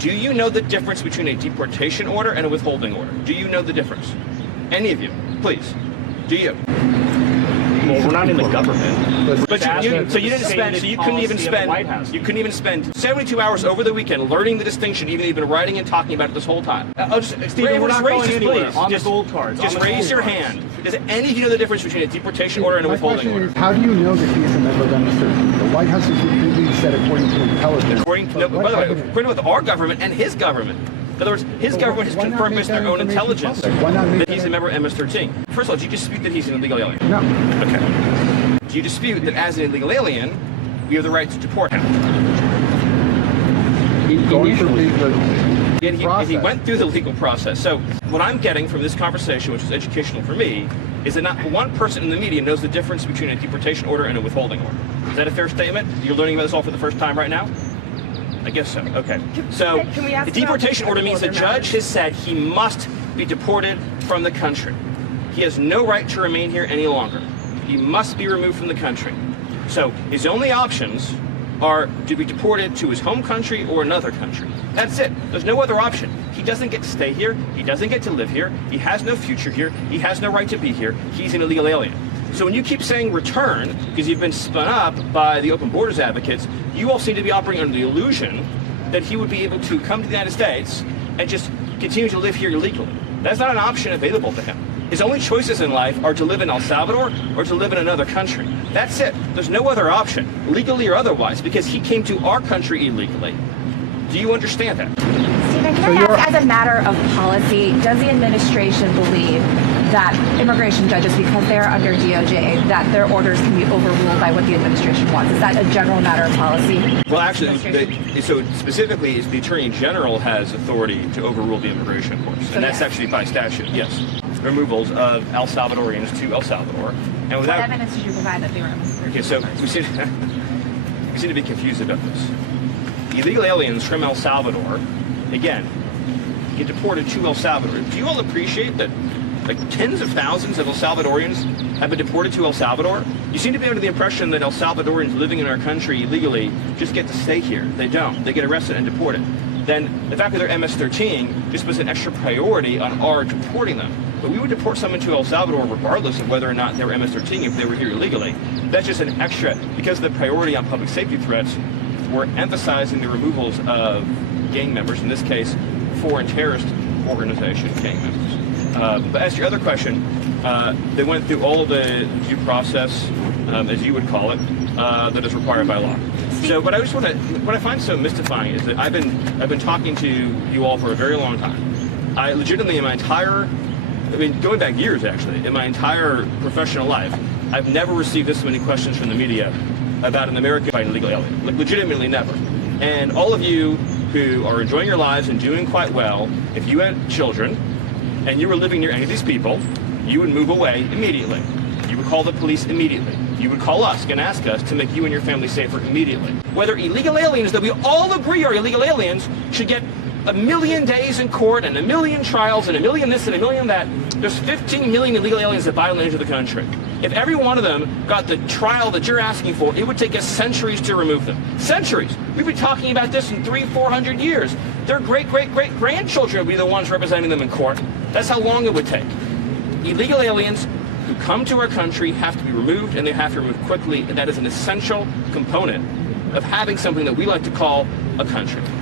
Do you know the difference between a deportation order and a withholding order? Do you know the difference? Any of you, please. Do you? Well, we're not in the government. But you couldn't even spend 72 hours over the weekend learning the distinction, even writing and talking about it this whole time. Stephen, we're not going anywhere. On the gold cards. Just raise your hand. Does any of you know the difference between a deportation order and a withholding order? Is, how do you know that he is a member of MS-13? The White House has repeatedly said, according to intelligence. By the way, according to our government and his government. In other words, his government has confirmed based on their own intelligence that he's a member of MS-13. First of all, do you dispute that he's an illegal alien? No. Okay. Do you dispute that as an illegal alien, we have the right to deport him? He went through the legal process. So what I'm getting from this conversation, which is educational for me, is that not one person in the media knows the difference between a deportation order and a withholding order. Is that a fair statement? You're learning about this all for the first time right now? I guess so. Okay. So the deportation order means the judge has said he must be deported from the country. He has no right to remain here any longer. He must be removed from the country. So his only options are to be deported to his home country or another country. That's it. There's no other option. He doesn't get to stay here. He doesn't get to live here. He has no future here. He has no right to be here. He's an illegal alien. So when you keep saying return, because you've been spun up by the open borders advocates, you all seem to be operating under the illusion that he would be able to come to the United States and just continue to live here illegally. That's not an option available to him. His only choices in life are to live in El Salvador or to live in another country. That's it. There's no other option, legally or otherwise, because he came to our country illegally. Do you understand that? Stephen, can I ask, as a matter of policy, does the administration believe that immigration judges, because they're under DOJ, that their orders can be overruled by what the administration wants? Is that a general matter of policy? Well, actually, so specifically, is the Attorney General has authority to overrule the immigration courts, and that's actually by statute, yes. Removals of El Salvadorians to El Salvador. And without, what evidence did you provide that they were removed? Okay, so we seem to be confused about this. Illegal aliens from El Salvador, again, get deported to El Salvador. Do you all appreciate that like tens of thousands of El Salvadorians have been deported to El Salvador? You seem to be under the impression that El Salvadorians living in our country illegally just get to stay here. They don't. They get arrested and deported. Then the fact that they're MS-13 just was an extra priority on our deporting them. But we would deport someone to El Salvador regardless of whether or not they were MS-13 if they were here illegally. That's just an extra, because of the priority on public safety threats, we're emphasizing the removals of gang members, in this case, foreign terrorist organization gang members. But as to your other question, they went through all of the due process, as you would call it, that is required by law. So, but I just want to, what I find so mystifying is that I've been talking to you all for a very long time. I legitimately, in my entire, going back years actually, in my entire professional life, I've never received this many questions from the media about an American by an illegal alien. Like, legitimately never. And all of you who are enjoying your lives and doing quite well, if you had children and you were living near any of these people, you would move away immediately. You would call the police immediately. You would call us and ask us to make you and your family safer immediately. Whether illegal aliens that we all agree are illegal aliens should get 1 million days in court and 1 million trials and 1 million this and 1 million that. There's 15 million illegal aliens that violate into the country. If every one of them got the trial that you're asking for, it would take us centuries to remove them. Centuries. We've been talking about this in 300-400 years. Their great-great-great-grandchildren would be the ones representing them in court. That's how long it would take. Illegal aliens who come to our country have to be removed, and they have to be removed quickly, and that is an essential component of having something that we like to call a country.